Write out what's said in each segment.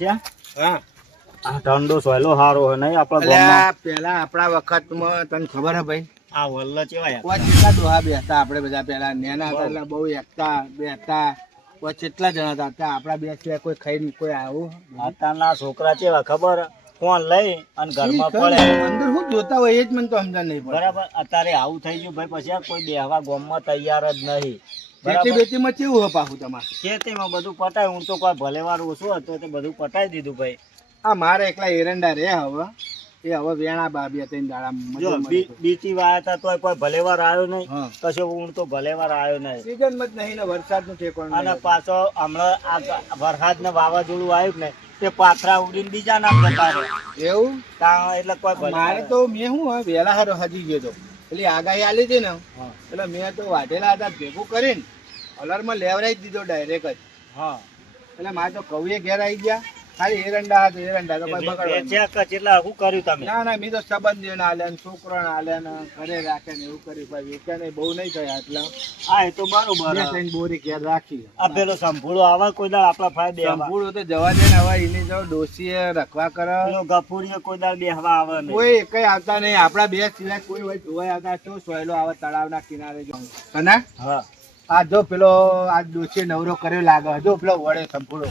પછી હા આ ઠંડો સોયલો હારો હે નહીં આપણા ગામમાં. પેલા આપણા વખતમાં તને ખબર હે ભાઈ આ વલ્લ ચેવાય કોઈ કેટલા ડોહા બેસતા આપણે બધા પેલા નેના હતા એટલે બહુ એકતા બેસતા કોઈ કેટલા જણા હતા અત્યારે આપણા બે સિવાય કોઈ ખાઈ કોઈ આવું અત્યારના છોકરા ચેવા ખબર ફોન લઈ અને ઘરમાં પડે અંદર શું જોતા હોય એ જ મને તો સમજણ નહીં પડે. બરાબર. અત્યારે આવું થઈ ગયું ભાઈ પછી આ કોઈ બેહવા ગામમાં તૈયાર જ નહીં. ખેતી બેતીમાં કેવું હોય પાછું તમારે? ખેતીમાં બધું પટાય. હું તો કોઈ ભલેવાર ઓછું હતો તો બધું પટાઈ દીધું ભાઈ. આ મારે એકલા એરંડા રે હવે એ હવે વેણા બાબી ત્રણ દાડા જો બીજી વાત હતા તોય કોઈ ભલેવાર આવ્યો નહીં. કશો ઊંટ તો ભલેવાર આવ્યો નહીં. સીઝન માં જ નહીં ને વરસાદ નું ઠેકાણું અને પાછો હમણાં આ વરસાદ ને વાવાઝોડું આવ્યું ને તે પાથરા ઉડીને બીજા નામ જતા રહે એવું એટલે કોઈ મારે તો મેં શું વહેલા હારો હજી ગયો તો પેલી આગાહી આલી હતી ને એટલે મેં તો વાઢેલા હતા ભેગું કરીને અલરમાં લેવરાઈ જ દીધો ડાયરેક્ટ જ. હા એટલે મારે તો કવિએ ઘેર આવી ગયા ખાલી એરંડા હતા એરંડા તો કોઈ બગાડવા કેટલા શું કર્યું તમે? ના મેં તો સંબંધીઓને આલ્યા ને છોકરાને આલ્યા ને ઘરે રાખે ને એવું કર્યું ભાઈ વેચાને બહુ નહીં થયા એટલે હા એ તો બરોબર. બોરી ઘેર રાખી આ પેલો સંભૂળો આવે કોઈ દાળ આપણા ફાયદે સંપૂર્ણ તો જવા દે ને હવે એની જો ડોસીએ રખવા કરે ગફુરીએ કોઈ દાળ બેહવા આવે નહીં. કોઈ કઈ આવતા નહીં આપડા બે સિવાય કોઈ હોય જોવાય આવતા શું સોયલો આવે તળાવના કિનારે જો હા આ જો પેલો આ ડોસી નવરો કર્યો લાગે જો પેલો વડે સંપૂર્ણો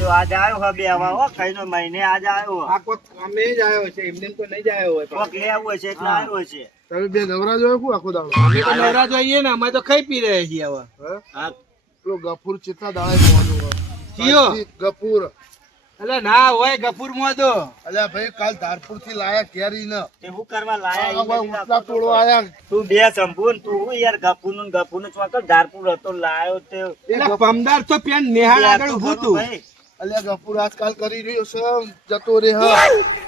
જો આજ આવ્યો હવે બેહવા હો કઈનો મહિને આજ આવ્યો. આ કોઈ કામે જ આવ્યો છે એમને તો નહીં જ આવ્યો હોય કોક લેવું હશે એટલે આવ્યો છે. તમે બે નવરા જોયો શું આખો દાડો? અમે તો નવરા જોઈએ ને અમે તો ખાઈ પી રહ્યા છીએ હવે. હા પેલો ગફુર ચેટલા દાડે મોડો કયો ગફુર? અલે ના હોય ગફુર મોદો. અલે ભાઈ કાલ ધારપુર થી લાયા કેરી ન તે હું કરવા લાયા ઉતલા તોડો આયા. તું બે સંભૂન તું હું યાર ગફુરનું ચોકર ધારપુર હતો લાયો તે એટલે પમદાર તો પેન નેહાળ આગળ ઊભું તું. અલ્યા ગફુર આજકાલ કરી રહ્યો છે જતો રે હ.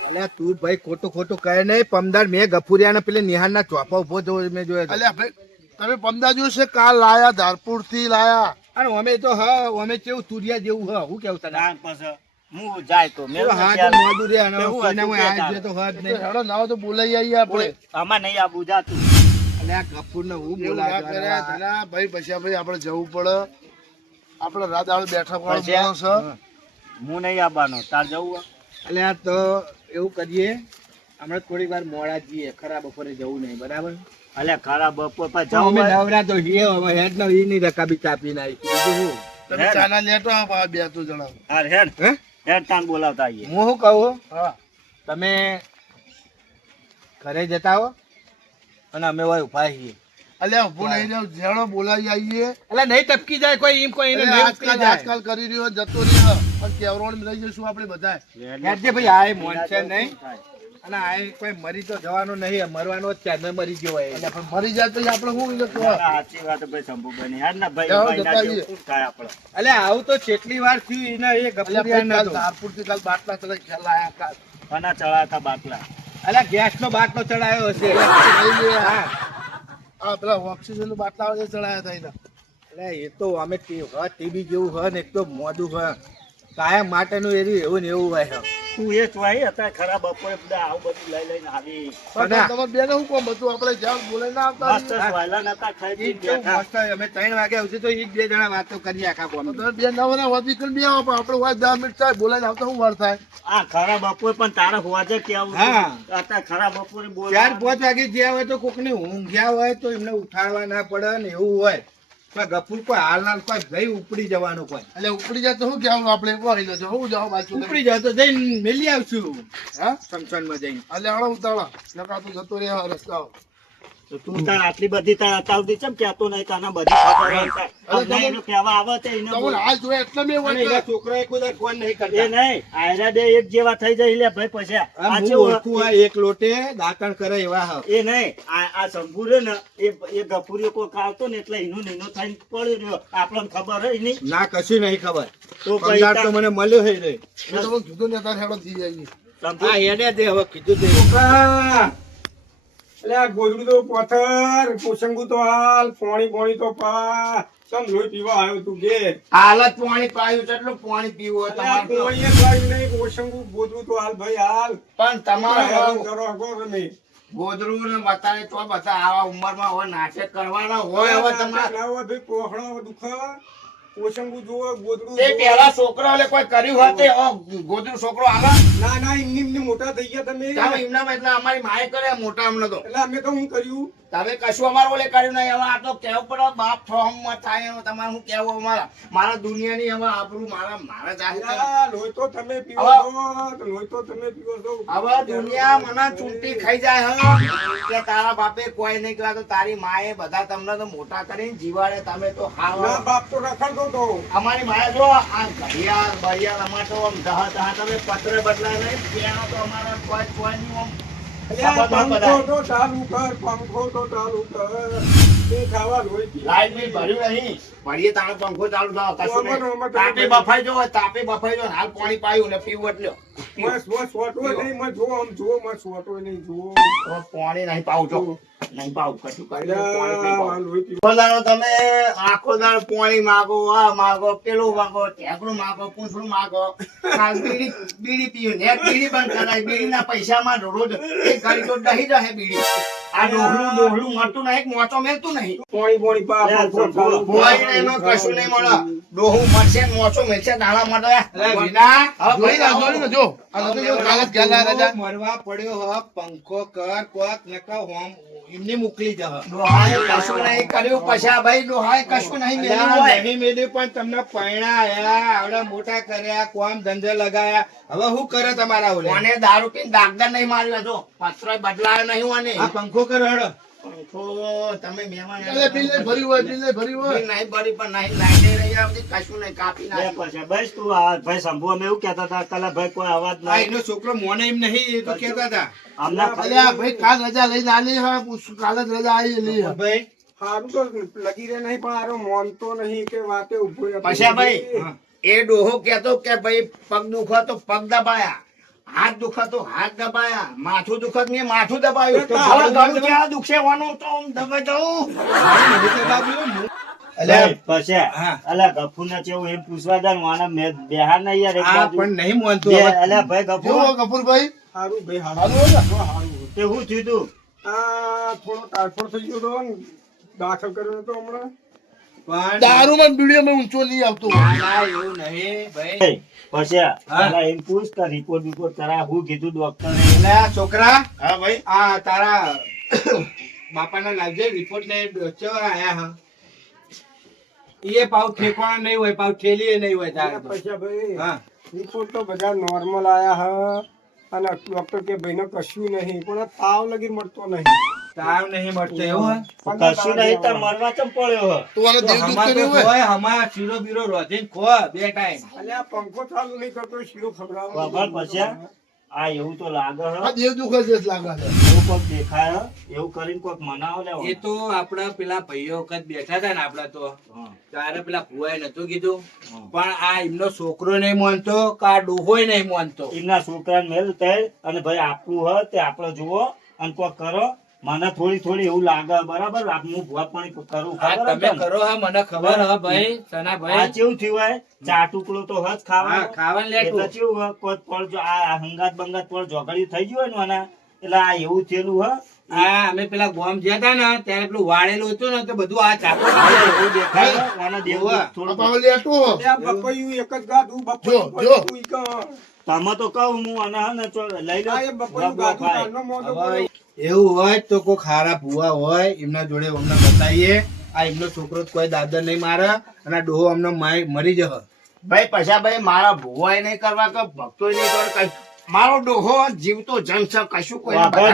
અલ્યા તું ભાઈ ખોટું કહે નહીં. પમદાર મેં ગફુરિયા ને પેલે નિહાળ ના ચોપા ઉભો જોયો મેં જોયો. અલ્યા ભાઈ તમે પમદાર જોયું છે કાલ લાયા ધારપુર થી લાયા. અને અમે તો અમે કેવું તુરિયા જેવું હ હું કેવું તને પછી હું જાય તો મેં મોડું રે અને કોઈને હું આજ તો હદ નહીં. હેડો નાવ તો બોલાઈ આઈએ આપણે. આમાં નહીં આબુ જાતું. અલ્યા ગફુર ને હું બોલાય ભાઈ પછી ભાઈ આપણે જવું પડે. આપણે રાત આળ બેઠા પડે છે. હું નહીં આવવાનો તાર જવું. એટલે આ તો એવું કરીએ હમણાં થોડી વાર મોડા જઈએ ખરા બપોરે જવું નહીં બરાબર. અલે ખરા બપોર પર અમે નવરા તો છીએ હવે હેડ નો ઈ ની રકાબી ચાપી નાઈ બીજું હું તમે ચાના લેતો આ બે તું જણાવ. હા હેડ તાન બોલાવતા આઈએ. હું શું કહું તમે ઘરે જતા હો અને અમે હોય ઉભા છીએ. અલ્યા ઉભો નહીં રહ્યો જેડો બોલાવી આવીએ. એટલે નહીં ટપકી જાય કોઈ એમ કોઈ આજકાલ કરી રહ્યો જતો રહ્યો પણ કેવરોણ રહી જઈશું આપણે બધા. હેડજે ભાઈ આ મોન છે નહીં અને આ કોઈ મરી તો જવાનો નહીં મરવાનો જ છે ન મરી ગયો હોય એટલે પણ મરી જાય તો આપણે શું સાચી વાત ભાઈ શંભુભાઈ યાર ના ભાઈ શું થાય આપણે. એટલે આવું તો કેટલી વાર થયું એને એ ગફુરિયા ધારપુર થી કાલ બાટલા ચડાઈ ખ્યાલ આયા કાલ કોના ચડાતા બાટલા? એટલે ગેસ નો બાટલો ચડાયો હશે. હા પેલા ઓક્સિજન નો બાટલા આવે ચડાયા હતા એટલે એ તો અમે ટીબી જેવું હોય ને એક તો મોડું હોય કાયમ માટેનું એવું ને એવું હોય. તું એ ચોઈ હતા ખરા બપોરે બધા આવું બધું લઈ લઈને આવી. તમે બે ને હું કોમ બધું આપણે જ્યાં બોલાઈ ના આવતા મસ્ત સોયલા નતા ખાઈ બેઠા. અમે 3 વાગે આવશે તો એક બે જણા વાતો કરીએ આખા કોમ. તમે બે નવરા વધી કરી બે આવો આપણે વાત 10 મિનિટ થાય બોલાઈને આવતા શું વાર થાય. આ ખરા બપોર પણ તારા હોવાજે કેવું. હા અત્યારે ખરા બપોરે બોલ 4-5 વાગે જ્યાં હોય તો કોકની ઊંઘ્યા હોય તો એમને ઉઠાડવા ના પડે ને એવું હોય. ગફુર કોઈ હાલ ના કોઈ જઈ ઉપડી જવાનું કોઈ એટલે ઉપડી જાય તો શું કેવું આપણે હું જાવ બાજુ ઉપડી જાય તો જઈને મેલી આવશું. હા સમસન માં જઈને એટલે હળો ઉતાળા નકા તો જતો રહે રસ્તા. તો તું તાર આટલી બધી તાર અતાવતી ચમ કેતો નહીં તને બધી ખબર કહેવા આવે તે એને બોલ હાલ જો એટલે મે હોય છોકરાએ કોઈ ફોન નહીં કરતા. એ નહીં આયરા બે એક જેવા થઈ જાય લે ભાઈ પછી આ છે ઓળખું આ એક લોટે દાંતણ કરે એવા હ. એ નહીં આ સંપૂર્ણ ને એ ગફુરીઓ કોઈ કાવતો ને એટલે એનું નીનો થઈને પડી રહ્યો આપણને ખબર હે નહીં ના કશું નહીં ખબર. તો પૈસા તો મને મળ્યો હે રે મેં તો કીધું ને તાર હેડો થઈ જાય. હા હેડે દે હવે કીધું દે. એટલે આ ગોદડું તો પથ્થર પોસંગુ તો હાલ પાણી તો પા ચમ લોહી પીવા આવ્યો તું કે હાલત પાણી પાયું કેટલું પાણી પીવું તમારે પાણી પાયું નહીં પોસંગુ ગોદડું તો હાલ ભાઈ હાલ પણ તમારે કરો હકો તમે ગોદડું ને બતાવે તો બધા આવા ઉંમરમાં હોય નાટક કરવાના હોય હવે તમારે ભાઈ કોહડા દુખા પોસંગુ જુઓ ગોદડું તે જુઓ. પેલા છોકરો એટલે કોઈ કર્યું હોય તે ગોદરું છોકરો આવે ના ના એમની મોટા થઈ ગયા તમે તમે એમના એટલે અમારી માએ કરે મોટા અમને તો એટલે અમે તો હું કર્યું તમે કશું અમારું ઓલે કર્યું નહીં હવે આ તો કેવું પડે બાપ છો થાય હવે તમારે શું કેવું અમારા મારા દુનિયાની હવે આબરૂ મારા જાહેર અલ્યા, લોહી તો તમે પીવો હવે- છો તો લોહી તો તમે પીવો છો હવે દુનિયા મને ચૂંટી ખાઈ જાય હે કે તારા બાપે કોઈ નહીં કર્યા તો તારી માએ બધા તમને તો મોટા કરીને જીવાડે તમે તો ના હાવ બાપ તો રખડતો તો અમારી માએ જો આ ઘડિયાળ બળિયાળ અમાર તો આમ દહ તમે પત્ર બદલાય નહીં પેલો તો અમારા કોઈ નહીં આમ અલ્યા, સપોર્ટ પંખો બધાય. તો ચાલુ કર પંખો તો ચાલુ કર તે ખાવા લોહી પી. લાઈટ બિલ ભર્યું નહીં ભરીએ તારો પંખો ચાલુ થાવ કશું નહીં. અમારો તાપે બફાઈ જો તાપે બફાઈ જો હાલ પાણી પાયું ને પીવું એટલે મસ્ત સોટો નહીં મત જુઓ આમ જુઓ મત સોટો નહીં જુઓ પાણી નહીં પાવું છો નહીં પાવું કશું કરી પાણી નહીં અલ્યા, પાવું. લોહી પીવો. આખો દાડો તમે આખો દાડો પાણી માગો આ માગો પેલું માગો ઢેકડું માગો પૂંછડું માગો આ બીડી પીઓ ને બીડી બંધ કરાય બીડીના પૈસામાં રોજ એક ઘડી તો દહી રહે બીડી આ ડોહલું મળતું નહીં મોચો મેલતું નહીં પોણી પા અલ્યા, પંખો ચાલુ કર. કોઈ નહીં, એમાં કશું નહીં મળે ડોહું મળશે ને મોચો મળશે દાણા મળે મરવા પડ્યો હ પંખો કર કોક નકા હોમ એમને મોકલી જા ડોહાએ કશું નહીં કર્યું પછા ભાઈ ડોહાએ કશું નહીં મેલ્યું હોય. નહીં મેલ્યું પણ તમને પૈણા આયા આવડા મોટા કર્યા કોમ ધંધે લગાયા હવે શું કરે તમારા ઓલે કોને દારૂ પીને દાગદાર નહીં માર્યો જો પત્ર બદલાયો નહીં હોને આ પંખો કર હડો પંખો તમે મહેમાન બિલ નહીં ભર્યું હોય. નહીં ભરી પણ નહીં લાઈને રહી આવતી કશું નહીં કાપી બે નાખ્યું. પછી બસ તું આ ભાઈ શંભુ અમે એવું કહેતા હતા કલા ભાઈ કોઈ અવાજ આ નહીં એનો છોકરો મોને એમ નહીં એ તો કહેતા હતા અમને અલ્યા ભાઈ કાલ રજા લઈને આલી હા કાલ જ રજા આવી ભાઈ હારું તો લગી રહે નહીં પણ આરો મોનતો નહીં કે વાતે ઉભો રહે. પછી ભાઈ એ ડોહો કેતો કે ભાઈ પગ દુખો તો પગ દબાયા હાથ દુખો તો હાથ દબાયા માથું દુખો તો મેં માથું દબાયું તો હવે ગળું ક્યાં દુખશે વાનું તો આમ દબાઈ દઉં ભાઈ, પછી હા. અલ્યા ગફુરને કેવું એમ પૂછવા જાય ને વાના મેં બેહાર નહીં યાર એક આ બાજુ. પણ નહીં માનતો બે, હવે. અલ્યા ભાઈ ગફુર કપૂરભાઈ હારું ભાઈ હારું તે શું થયું તું આ થોડો ટાઈફોઈડ થઈ ગયો તો ને, દાખલ કર્યો તો હમણાં પણ દારૂમાં બીડીઓમાં ઊંચો નહીં આવતો ના, એવું નહીં ભાઈ પછી અલ્યા એમ પૂછ કે રિપોર્ટ બિપોર્ટ કરાય હું કીધું ડોક્ટરે એટલે આ છોકરા હા ભાઈ આ તારા બાપાના લાગજે રિપોર્ટ ને ચેવા આયા હા એ પાવ ઠેકવાના નહીં હોય પાવ ઠેલીએ નહીં હોય તારે તો. પૈસા ભાઈ હા રિપોર્ટ તો બધા નોર્મલ આયા હ અને ડોક્ટર કે ભાઈને કશું નહીં પણ આ તાવ લગી મળતો નહીં તાવ નહીં મળતો એવું હોય કશું નહીં તો મરવા ચમ પડ્યો હે. તું આને તો દેવદૂત હમા તો કર્યું હોય ખોય, હમા શીરો બીરો રોધીને ખો બે ટાઈમ અલ્યા આ પંખો ચાલુ નહીં કરતો શીરો ખવડાવો ખબર પછી આ એવું તો લાગે હે આ દેવદૂત જ લાગે છે એવું કોઈક દેખાય હે, એવું કરીને કોઈક મનાવો લે એ તો આપડા પેલા ભાઈઓ વખત બેઠા હતા ને આપડા તો ત્યારે પેલા ભુવાએ નતું કીધું પણ આ એમનો છોકરો નહીં માનતો કે આ ડોહોય નહીં માનતો એમના છોકરાને મેલ થાય અને ભાઈ આપવું હોય તે આપણે જુઓ અને કોઈક કરો મને થોડી એવું લાગે બરાબર હું ભૂવા પાણી કરું આ ખબર તમે હે તને? કરો હા મને ખબર હા ભાઈ સના આ ભાઈ કેવું થયું હોય ચા ટુકડો તો હજ હા ખાવાનો ખાવાનું એટલે લેટું કેવું હોય કોઈ પળ જો આ હંગાત બંગાત પળ ઝઘડી થઈ ગયું હોય ને આના, એટલે આ એવું થયેલું હોય આ અમે પેલા ગોમ જ્યાં હતા ને ત્યારે પેલું વાળેલું હતું ને તો બધું આ ચાકુ એવું દેખાય હે, આના દેવું હોવે. થોડું અલ્યા બપૈયું એક જ ગાધું બપૈયું જો. તું ઈ કર. તમે તો કહું હું આને હે ને લઈ લો આ એ બપૈયું ગાધું તારનો મોઢો હવે એવું હોય તો કોઈ ખારા ભૂવા હોય એમના જોડે અમને બતાવીએ આ એમનો છોકરો તો કોઈ દાદર નહીં મારે અને આ ડોહો અમને મરી જશે ભાઈ પછા ભાઈ મારા ભુવાય નહીં કરવા કે ભક્તો નહીં કરવા કઈ મારો ડોહો જીવતો જન છે કશું કોઈ વાહ, ભાઈ,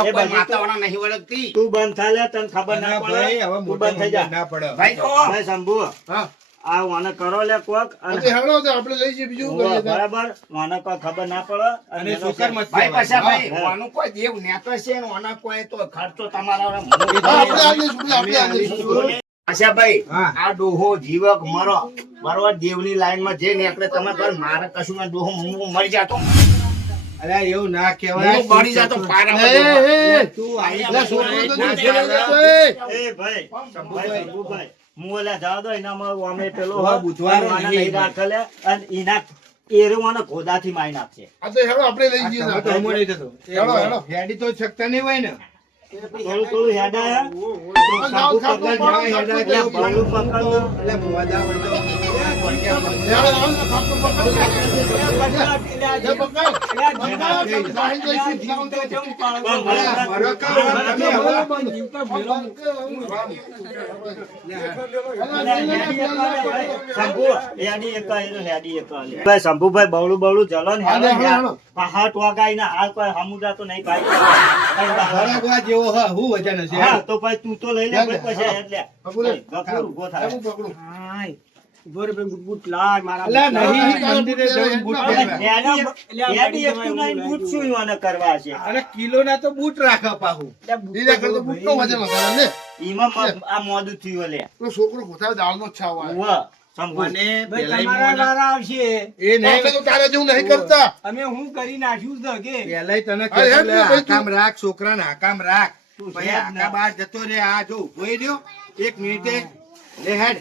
એ બધી તો- માતાવાળા નહીં વળગતી તું બંધ થાય લે તને ખબર ના પડે ભાઈ હવે તું મોટા બંધ થઈ જા ના પડે ભાઈ તો ભાઈ શંભુ હા આ મને કરો લે કોક અને આપણે લઈ જઈએ બીજું હોવે, બરાબર મને કોઈ ખબર ના પડે અને એનો સુકર મત ભાઈ પછા ભાઈ હા. આનું કોઈ દેવ નેતો છે ને આના કોઈ તો ખર્ચો તમારા પછા ભાઈ હા. આ ડોહો જીવક મરો બરોબર દેવની લાઈન માં જે નીકળે તમે કર મારે કશું ના ડોહો હું મરી જાતો અરે એવું ના કહેવાય હું મરી જાતો પારામાં તું એટલે છોકરો તો ના નથી ચાલે. એ ભાઈ શંભુભાઈ, શંભુભાઈ, હું ઓલા જવા દો એનામાં અમે પેલો હોવે, બુધવારે આને નહીં. નહીં રાખેલે અને એના એરવાને ખોદાથી મારી નાખશે આ તો હેડો આપણે લઈ આ જઈએ તમે તો હમો નહીં થતો. હેડો, હેડો. હેડી તો શકતા નહીં હોય ને થોડું થોડું હેડા હે. સાબુ પકડ, એટલે બળું પકડ. એટલે મોજા હોય તો શંભુભાઈ બવડું બવડું જલો ને હાથ વાગાઈને હાલ કોઈ હમુદા તો નહીં ભાઈ. ફરકવા જેવો હ હું વજન હશે હા તો ભાઈ તું તો લઈ લે ભાઈ પછી એટલે ગફુર ઉભો થાય. અલા નહીં મંદિરે જઈને બૂટ પહેરવા. હેડી એકલું નહીં, બૂટ શું ઈવાને કરવા છે? અને કિલોના તો બૂટ રાખે પાહુ. ઈમાં આ મોદું થયું લે. છોકરો ગોથાવે દાળનો જ છાવ આવે. ઉવ્વ, શંભુ. મને પેલાય મોના- એ નહીં તો તારે જેવું નહીં કરતા. પેલાય તને અરે કીધું હેડ લે, ને ભાઈ તું. હાકામ રાખ છોકરાને હાકામ રાખ. તું ભાઈ હેડ હાકા ના. બહાર જતો રે આ જો ઉભોય રહ્યો 1 મિનિટે લે હેડ.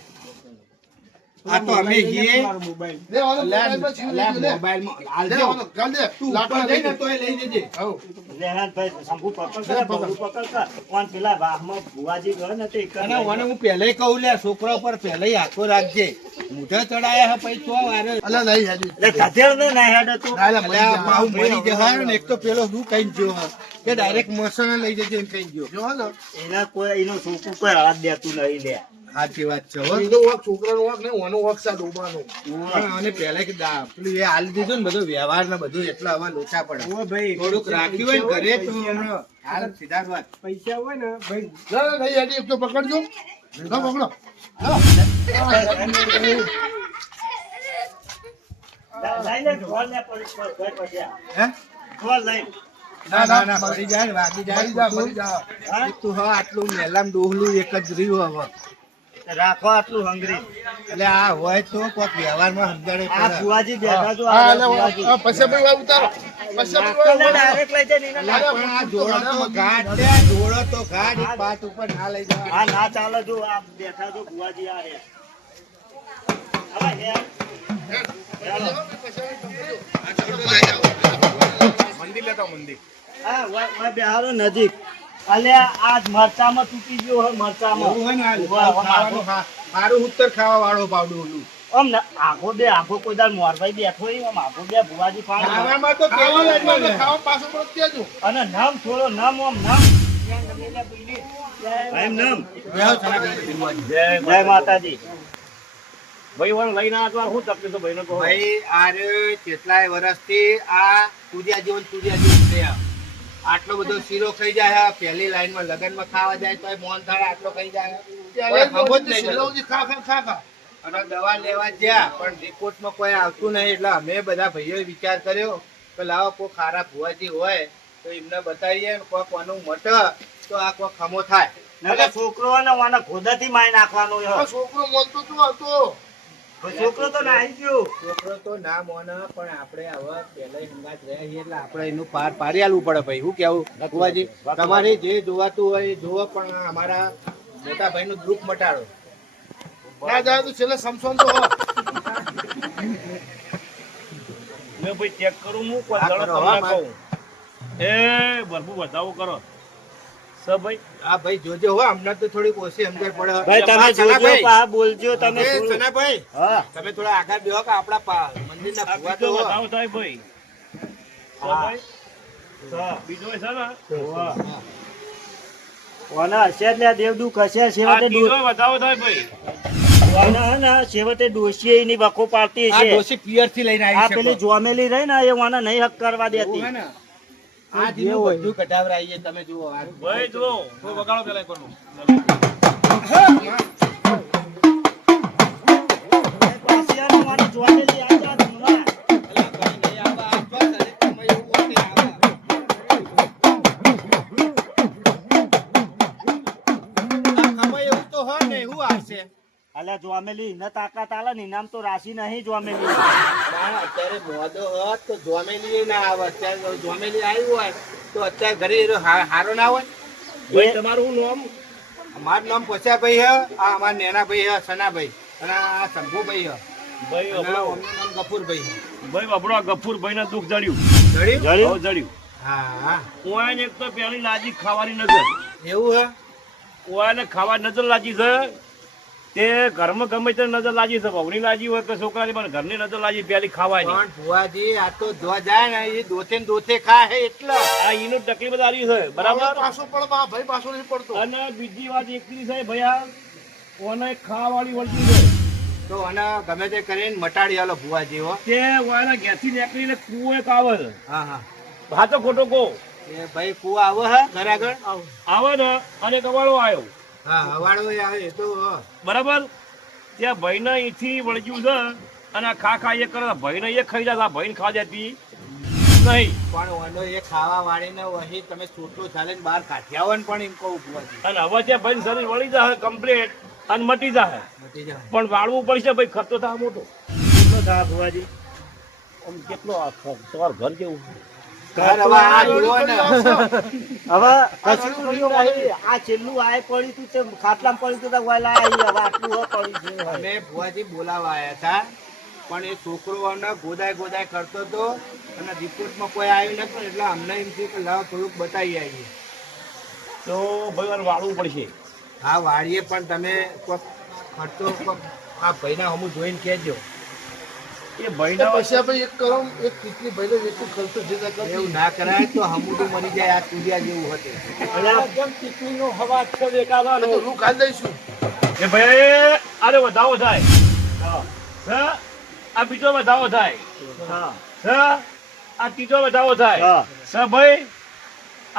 આ તો અમે છીએ લે, આનો મોબાઈલમાં છીનવી અલા, લીધું લે. મોબાઈલમાં લે, હાલજો. આનો ગાલ દે. તું લાકડા ઉપર જઈને લઈ તોય લઈ જજે. આવ. રેહાનભાઈ, શંભુ પકડ કરે, બવડું પકડ કર. ઓન પેલા વાહમાં ભુવાજી ગયો ને તે અને મને હું પહેલાય કહું લે છોકરા ઉપર પહેલાય હાથો રાખજે. મૂઢા ચડાયા હે પછી તો વારે. અલા, નહીં હેડી. એટલે ગધેડ ને ના હેડે તું. ના, અલા, અલ્યા, આ પાહુ મરી જશે ને એક તો પેલો શું કઈ ગયો હે કે ડાયરેક્ટ મસાણા લઈ જજે એમ કઈ ગયો. જો ને, એના કોઈ એનો છોકરું કોઈ હાથ દેતું નહીં લે. સાચી વાત છે હો. એનો વાંક છોકરાનો વાંક નહીં, ઓનો વાંક છે આ ડોબાનો. પણ આને પહેલા કે પેલું એ હાલ દીધું ને બધું વ્યવહાર ને બધું એટલા હવે લોચા પડે. થોડુંક રાખ્યું હોય ને ઘરે તો હમણાં હાલ સીધા જ વાત. ના, ના, નહીં હેડી. એક તો પકડજો. ના, પકડો. લઈ લે, ઢોલ ને પછી આ. હે? ઢોલ લઈ. ના પડી જાય ને વાગી જાય. મરી જા, મરી જા. હા? તું હવે આટલું મેલામ ડોહલું એક જ રહ્યું હવે. રાખો આટલું હંગરી. એટલે આ હોય તો કોઈક વ્યવહારમાં સમજાડે આ પડે. ભુવાજી બેઠા તો હા, આ અલા, ભુવાજી. આ પછી ભાઈ વાવ ઉતારો. પછી ભાઈ વાવ ઉતારો. ડાયરેક્ટ લઈ જાય ને એને અલા, ના. પણ આ જોડો તો ઘાટ લે, જોડો તો ઘાટ, એક પાટ ઉપર ના લઈ જવાય. આ ના ચાલે જો આ બેઠા જો ભુવાજી આ રે. હવે હે. ચાલો. હા, વા બેહારો નજીક. અલ્યા આજ મરચામાં તૂટી ગયો હોય મરચામાં. એવું હોય ને આ ઉભા, ઉભા, ખાવાનું મારું ઉત્તર ખાવા વાળો પાવડું ઓલું. આમ ને આખો કોઈ દાડ મોરભાઈ બેઠો હોય આમ આખો બે ભુવાજી પાડે. ખાવામાં તો કેવું લાગે ખાવાનું ને? ખાવા પાછું પડત કેજો. અને નામ થોડો નામ આમ નામ એમ નામ. બેહો સનાભાઈ, બિરવાજી. જય માતાજી. ભાઈ વણ લઈને આવતો શું તકલીફ તો ભાઈને કહો. ભાઈ આરે કેટલાય વર્ષથી આ તુરિયા જેવો ને તુરિયા જેવો છે આ. આટલો બધો શીરો ખાઈ જાય હે. પહેલી લાઈનમાં લગનમાં ખાવા જાય તો મોહન થાળ આટલો ખાઈ જાય હે. કોઈ ખબર જ નહીં. શેરવજી ખા, ખા, ખા, ખા. અને દવા લેવા ગયા પણ રિપોર્ટમાં કોઈ આવતું નહીં એટલે અમે બધા ભાઈઓએ વિચાર કર્યો કે લાવો કોઈ ખારા ભુવાજી હોય તો એમને બતાવીએ ને કોઈ કોનું મટે તો આ કોઈ ખમો થાય. નકર છોકરોને વાના ઘોડાથી મારી નાખવાનો આ હોય. છોકરો મોનતો તો હતો. છોકરો તો નાહી ગયો. છોકરો તો ના મોને પણ આપણે હવે પહેલા હંગાત રહ્યા છીએ એટલે આપણે એનું પાર પારી આલવું પડે ભાઈ. શું કેવું ભુવાજી? તમારે જે જોવાતું હોય એ જોવો પણ અમારા મોટા ભાઈનું દુઃખ મટાડો. ના જાય તો છેલ્લે સમસોન તો હો. મેં ભાઈ ચેક કરું હું કોઈ હા, દડો કરો, તમને હા, કહું એ બરફુ વધાવો કરો સર ભાઈ આ ભાઈ જોજો હો અમને તો થોડીક ઓછી સમજણ પડે. ભાઈ તમે હા, જોજો સનાભાઈ. પા બોલજો તમે એ થોડું. સનાભાઈ, હા તમે થોડા આગળ બેહો કે આપણા મંદિરના આ ભુવા બીજો તો હો. વધાવો થાય ભાઈ સર હા. ભાઈ હા. બીજો છે ને વાહ. વાના હશે એટલે આ દેવદુખ હશે આ છેવટે બીજો વધાવો થાય ભાઈ વાના હે ને છેવટે ડોશીએ એની વખો પાડતી આ છે. ડોશી પિયરથી લઈને આવી આ છે પેલી કોઈ. જોમેલી રહી ને એ વાના નહીં હક કરવા એવું દેતી. હે ને? આ જીનું બધું કઢાવરાઈએ તમે જુઓ આ. ભાઈ જુઓ કોઈ વગાડો પેલા કોનું પાછી આને વાના જોમેલી આ જાત ના. અલા ભાઈ નહીં આવા, આ બસ હજી તમે એવું હોય ને આવા. આ ખબર એવું તો હોય ને એવું આવશે. અલ્યા જોમેલી ન તાકાત આલે ને ઇનામ તો રાશિ નહીં જોમેલી. ના, અત્યારે મોદો હોત તો જોમેલી ના આવે. અત્યારે જોમેલી આવ્યું હોય તો અત્યારે ઘરે એનો હારો ના હોય. ભાઈ તમારું શું નામ મારું નામ પોચાભાઈ હે. આ અમારા નેના ભાઈ હે સનાભાઈ. અને આ શંભુભાઈ હે. ભાઈ અને આપણો અમનું નામ ગફુરભાઈ હે. ભાઈ આપણો આ ગફુરભાઈ ના દુઃખ જડ્યું જડ્યું? જડ્યું? હો, જડ્યું હા ઓયાને એક તો પેલી લાજી ખાવાની નજર, એવું હે ઓયાને ખાવા નજર લાગી છે. તે ઘરમાં ગમે તે નજર લાગી છે, ભવની લાગી હોય કે છોકરાની, પણ ઘરની નજર લાગી પેલી ખાવાની. પણ ભુવાજી આ તો જો જાય ને એ દોથે ને દોથે ખાય એટલે આ એનું તકલીફ જ આવી છે, બરાબર. પાછો પણ ભાઈ પાછો નહીં પડતો. અને બીજી વાત એકલી છે ભૈયા, ઓને ખાવાળી વળગી છે. તો અને ગમે તે કરીને મટાડી આલો ભુવાજી હો. તે ઓયાના ઘેરથી નીકળીને કૂવો એક આવે છે. હા હાચો ખોટો કહો? એ ભાઈ કુવા આવો હે ઘર આગળ આવે ને અને કવાળો આવ્યો, હા હવાડો આવે એ તો બરાબર. ત્યાં ભાઈને અહીંથી વળગ્યું છે અને આ ખા એ કરે, ભાઈને એ ખાઈ જાય, આ ભાઈને ખા જતી નહીં. પણ ઓનો એ ખાવા વાળીને વહી તમે ચોટલો ચાલીને બહાર કાઢ્યા હોય ને પણ એમ કહું ભુવાજી અને હવે ત્યાં ભાઈ શરીર વળી જાય કમ્પ્લીટ અને મટી જાય, મટી જાય. પણ વાળવું પડશે ભાઈ, ખર્ચો થાય મોટો. કેટલો થાય ભુવાજી? આમ કેટલો તમારું ઘર કેવું? ઘર હવે આ જુઓ ને હવે કશું કર્યું નહીં. આ છેલ્લું આય પડી તું તે ખાટલામાં પડી તું તો વાયલા આવી. હવે આટલું હો પડી છે. અમે ભુવાજી બોલાવા આવ્યા હતા પણ એ છોકરો અમને ગોદાય કરતો હતો અને રિપોર્ટમાં કોઈ આવ્યું નતું એટલે અમને એમ થયું કે લાવ થોડુંક બતાવી આવીએ. તો ભાઈ મારે વાળવું પડશે. હા વાળીએ પણ તમે કોઈક ખર્ચો કોઈક આ ભાઈના હમું જોઈને કહેજો. એ ભાઈના પછી આપણે એક કરો, એક કેટલી ભાઈને એટલું ખર્ચો જે થાય કરજો. એવું ના કરાય તો હમું મરી જાય આ તુરિયા જેવું હતું. અને આ જેમ ટીકડીનો હવા છે દેખાવાનો. તો રૂ ખાઈ દઈશું. એ ભાઈ આરે વધાવો થાય. હા. આ બીજો વધાવો થાય. હા હા. આ ત્રીજો વધાવો થાય. હા. ભાઈ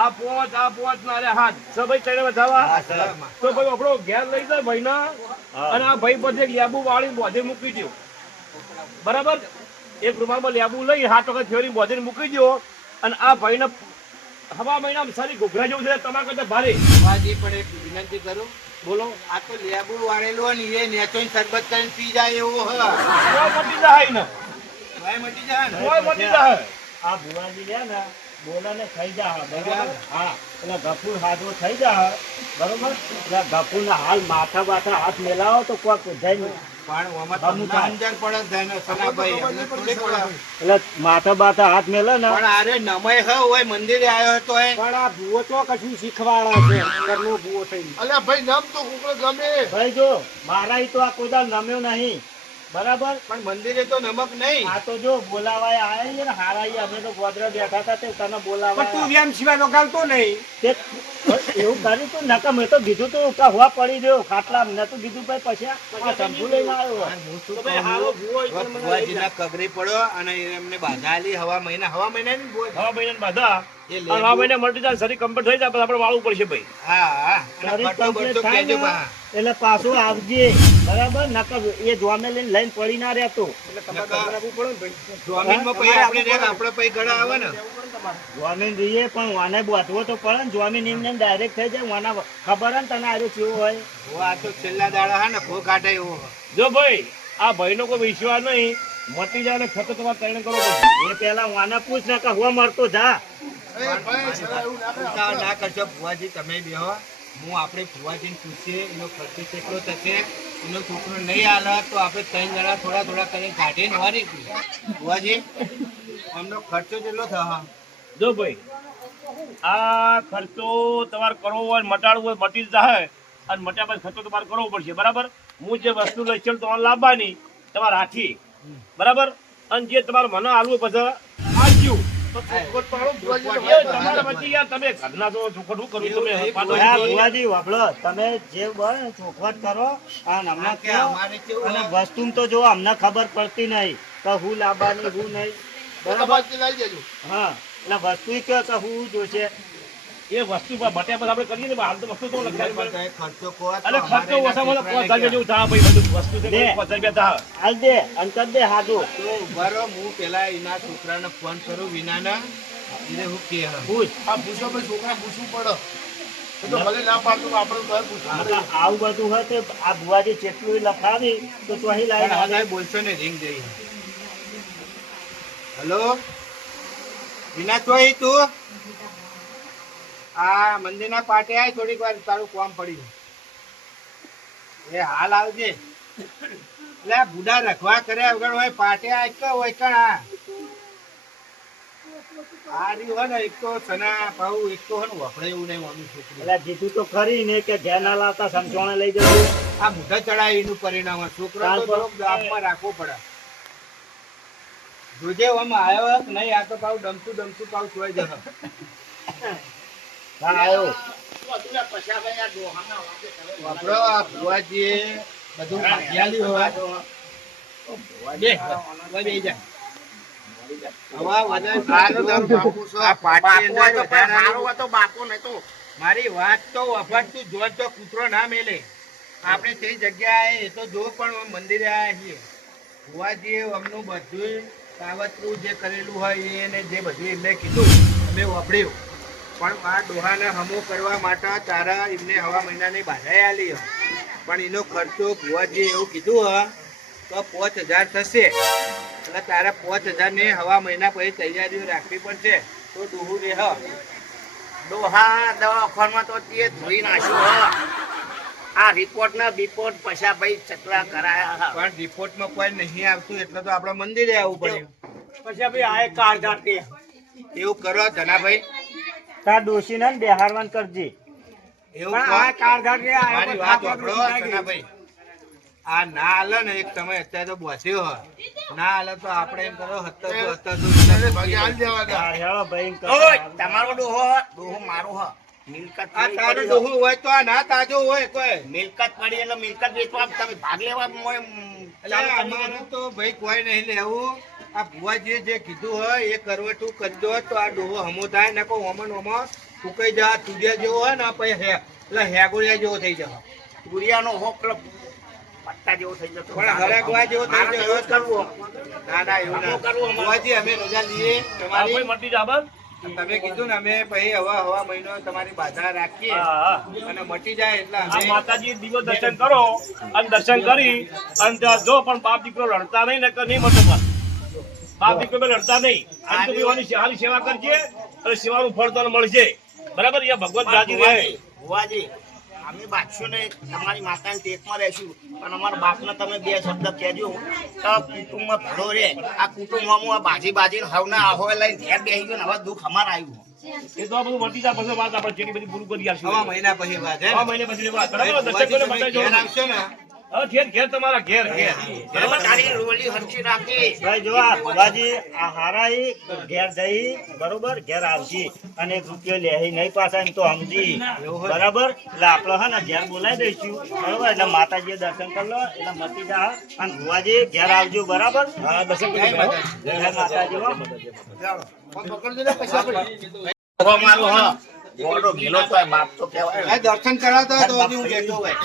આ પોચ ના અરે હાથ ભાઈ ચડે વધાવા. હા, સર. તો ભાઈ આપણો ઘેર લઈ જાય ભાઈના અને આ ભાઈ બધે લેબુ વાળી બોધે મૂકી દો, બરાબર. એક રૂમાલમાં લેબુ લઈ 7 વખત ફેરી બોધે મૂકી દો અને આ ભાઈને હવા મહિના સારી ઘોઘરા જેવું છે તમારા કરતા ભારે. ભુવાજી પણ એક વિનંતી કરું, બોલો. આ તો લેબુ વાળેલું ને એ નેચોઈને શરબત કરીને પી જાય એવું હ કોઈ મટી જાય ને, ભાઈ મટી જાય ને. કોઈ મટી જાય. આ ભુવાજી રહ્યા ને બોલા ને થઈ જા બરાબર. હા એટલે ગફુર હાથો થઈ જા બરોબર. એટલે ગફુર ના હાલ માથા બાથા હાથ મેલાવો તો કોક જઈને પણ ઓમાં તમને સમજણ પડે છે ને સનાભાઈ, એમને થોડી પડે. એટલે માથા બાથા હાથ મેલે ને. પણ આરે નમય હ હોય મંદિરે આવ્યો હતો એ પણ આ ભૂવો તો કશું શીખવાડા છે ઘરનો ભૂવો થઈ. અલ્યા ભાઈ નામ તો કોકને ગમે. ભાઈ જો મારા તો આ કોઈ દાડ નમ્યો નહીં, બરાબર. પણ મંદિરે તો નમક નહીં. આ તો જો બોલાવાય આયા છે ને હારાઈ. અમે તો ગોદરા બેઠા હતા તે તને બોલાવાય વ્યામ સિવાય તો ગાલતો નહીં. તે એવું કર્યું તું નકા મેં તો કીધું તું કે હવા પડી ગયો ખાટલા મેં તો કીધું ભાઈ પછી આ શંભુ લઈને આવ્યો. તો ભાઈ હાલો ભૂવો એટલે મને લઈ ભુવાજીના જા. કગરી પડ્યો અને એમને બાધા આલી હવા મહિના ની બોલ. હવા મહિના બાધા એ અને હવા મહિના મટી જાય, શરીર કમ્પ્લીટ થઈ જાય પછી આપણે વાળવું પડશે ભાઈ. હા શરીર અને ફરતો complete બરતો થાય કહેજો ને બા. એટલે પાછું આવજે, બરાબર. નકર એ જોમે લઈને પડી ના રહેતો. જમીનમાં પછી આપણે રે આપણે પછી ગળા આવે ને. જોમીન રહીએ પણ વાને બોધવો તો પડે ને. જોમીન એમને ડાયરેક્ટ થઈ જાય વાના ખબર હે ને તને આજો કેવું હોય. ઓ આ તો છેલ્લા દાડા હા ને ભૂખ કાઢે એવો. જો ભાઈ આ ભાઈનો કોઈ વિશ્વાસ નહીં, મટી જાય ને ખતો તમારે તૈયાર કરવો પડશે. એ પેલા વાના પૂછ ને કે હું મળતો જા. એ ભાઈ જરા એવું ના કરે. ઉતાવળ ના કરશો ભુવાજી, તમે બેહો. હું આપણે ભુવાજીને પૂછીએ એનો ખર્ચો કેટલો થશે. એનો છોકરો નહીં આલે તો આપણે 3 જણા થોડા કરીને કાઢીને વારી ભુવાજી અમનો ખર્ચો કેટલો થશે? જો ભાઈ આ ખર્ચો તમારે કરવો હોય મટાડવો હોય મટી જાય અને મટ્યા પછી ખર્ચો તમારે કરવો પડશે, બરાબર. હું જે વસ્તુ લઈ છું તમારે લાવવાની તમારે હાથી, બરાબર. અને જે તમારે મને આલવું પછી આવજો. તમારે પછી યાર તમે ઘરના છો ચોખવટ શું કરવું તમે પાછો હા, ભુવાજી વાપરો તમે જે બને ચોખવટ કરો અને અમને કે કહો. અમારે કેવું અને હોય? વસ્તુ તો જો અમને ખબર પડતી નહીં કે હું લાવવાની હું નહીં, બરાબર. તમારે લઈ જજો. હા એટલે વસ્તુ કે હું જોશે. એ વસ્તુ બટ્યા પછી આપણે કરીએ ને હાલ તો વસ્તુ તો લખાવી પડે. તમે ખર્ચો કહો તો અને ખર્ચો અમારે ઓછામાં ઓછા છોકરાને 5,000 જેવું થાય ભાઈ, બધું વસ્તુ છે બે. 5,000 થાય. હાલ દે અને કર દે હાજુ તો ઉભારો, હું પેલા એના છોકરાને ફોન કરું વિનાના એને હું કે હા. પૂછ. આ પૂછો ભાઈ છોકરા પૂછવું પડે. એ તો ભલે ના પાડતું આપણે તો પૂછવું પડે. આવું બધું હોય તો આ ભુવાજી જેટલું લખાવી તો તો અહીં પણ લાવી હવે બોલશો ને રિંગ જઈ. હેલો વિના ચોઈ તું આ મંદિરના પાટે આય થોડીક વાર તારું કામ પડી. એ હાલ આવજે. એટલે આ બુડા રખવા કર્યા વગર હોય પાટે આય કે હોય કણ આ આ રહ્યું હોય ને એક તો સના પાઉં એક તો હે ને વપરાય એવું નહીં માનું છોકરું. એટલે કીધું તો ખરી ને કે ઘેર ના લાવતા સમસોણે લઈ જજો. આ મોઢા ચડાય એનું પરિણામ હોય. છોકરો તો થોડોક દાબમાં રાખવો પડે. જોજે આમાં આવ્યો કે નહીં આ તો પાઉં ડમતું પાઉં ચોઈ જશે. હા આવ્યો. વાપરો આ ભુવાજીએ બધું ભાગ્યાલી હોય. બે વળી જાય. હવા વધારે સારો તારો બાપુ છો. આ પાટી અંદર વધારે મારી વાત તો વફાટ તું જોત તો કૂતરો ના મેલે. આપણે તે જગ્યાએ એ તો જો પણ મંદિરે આવ્યા છીએ. ભુવાજીએ અમનું બધું કાવતરું જે કરેલું હોય એને જે બધું એમને કીધું અમે વાપર્યું. પણ આ ડોહાને હમો કરવા માટે તારા એમને હવા મહિનાની બાધાએ આલી. પણ એનો ખર્ચો ભુવાજીએ એવું કીધું હ તો 5000 થશે. એટલે તારે 5000 ને હવા મહિના પછી તૈયારીઓ રાખવી પડશે તો ડોહું રે હ. ડોહા દવાખાનામાં તો તે ધોઈ નાખ્યું આ રિપોર્ટ ના બિપોર્ટ પૈસા ભાઈ ચકલા કરાયા પણ રિપોર્ટમાં કોઈ નહીં આવતું એટલે તો આપણે મંદિરે આવવું પડ્યું. પછી ભાઈ આ એક કાર્ડ આપી. એવું કરો ધનાભાઈ, તાર ડોશીને ને બેહારવાન કરજે. એવું કરો. મારી વાત સાંભળો ધનાભાઈ. આ ના હાલે ને એક તમે અત્યારે તો બોસ્યો હ ના હાલે તો આપણે એમ કરો હા, હેળો ભાઈ તમારો ડોહો મારો હ મિલકત આ તારું ડોહું હોય તો આ ના તાજો હોય કોઈ. મિલકત પડી એટલે મિલકત વેચવા તમે ભાગ લેવા એટલે અમારે તો ભાઈ કોઈ નહીં લેવું. આ ભુવાજીએ જે કીધું હોય એ કરવટું કરજો તો આ ડોહો હમો થાય ને કોઈ ઓમન ઓમો ફૂકાઈ જા તુડિયા જેવો હોય ને પછી એટલે હેગોળિયા જેવો થઈ જાય. ગુરિયાનો હોકલો પટ્ટા જેવો થઈ જતો પણ હરગવા જેવો થઈ મારે જાય. એવું જ કરવું. ના ના એવું ના કરવું અમારે. ભુવાજી અમે રજા લઈએ તમારી. મટી જા બસ. તમે કીધું ને અમે પછી હવા મહિનો તમારી બાધા રાખીએ અને મટી જાય એટલે આ અમે માતાજી દિવસ દર્શન કરો અને દર્શન કરી અને ત્યાં જો પણ બાપ દીકરો લડતા નહીં ને નહીં મટે પણ બાપ દીકરો લડતા નહીં અને તું ભગવાનની સારી સેવા કરજે અને સેવાનું ફળ તને મળશે. બરાબર? એ ભગવાન રાજી રહે. ભુવાજી અમે બાદશો ને તમારી માતાની ટેકમાં રહેશું પણ અમારા બાપને તમે 2 શબ્દ કહેજો તો કુટુંબમાં ભલો રે. આ કુટુંબમાં હું આ બાજી હવના આહોય લઈને ઘેર બેસી ગયો ને હવે દુઃખ અમારે આવ્યું. એ તો આ બધું મટી જાય પછી વાત આપણે જેટલી બધી પૂરું કરી આવીશું. હવા મહિના પછી વાત હે આ મહિને પછી વાત. બરાબર? દર્શન કરીને બતાવી ઘેર જવાનું. આવશો ને હવે ઘેર તમારા ઘેર બરાબર તારી રોલી હરખી રાખી. ભાઈ જો આ ભુવાજી આ હારાઈ ઘેર જઈ બરોબર ઘેર આવશી અને 1 રૂપિયો લેહી નહીં પાછા એમ તો સમજી. બરાબર એટલે આપણે હા ને ઘેર બોલાવી દઈશું. બરોબર એટલે માતાજીએ દર્શન કરી લો એટલે મતી જા અને ભુવાજી ઘેર આવજો. બરાબર? હા, દર્શન કરી જય માતાજી હો. પકડજો ને પછી આપણે મારો હા ગોળો ઘેલો તો બાપ તો કહેવાય. આ દર્શન કરાવતા હોય તો હજી હું બેઠો હોય.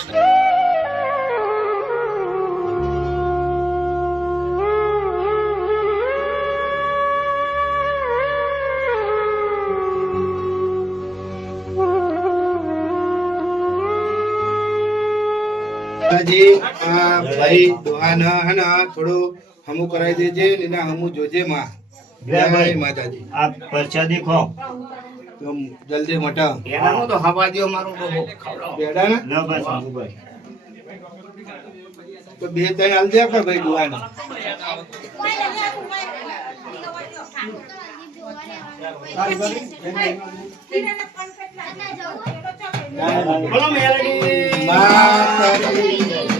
આ ભાઈ ડોહાના હે ને થોડું હમું કરાવી દેજે ને એના હમું જોજે માં. જય માતાજી. આ પ્રસાદી ખો તો જલ્દી મટા એનાનું તો હવા દ્યો મારું તો ખવડાવો. બેડા ને ન બસ ભાઈ તો 2-3 હાલ દે આપડે ભાઈ ડોહાને. બોલો મેલડી. માતાજી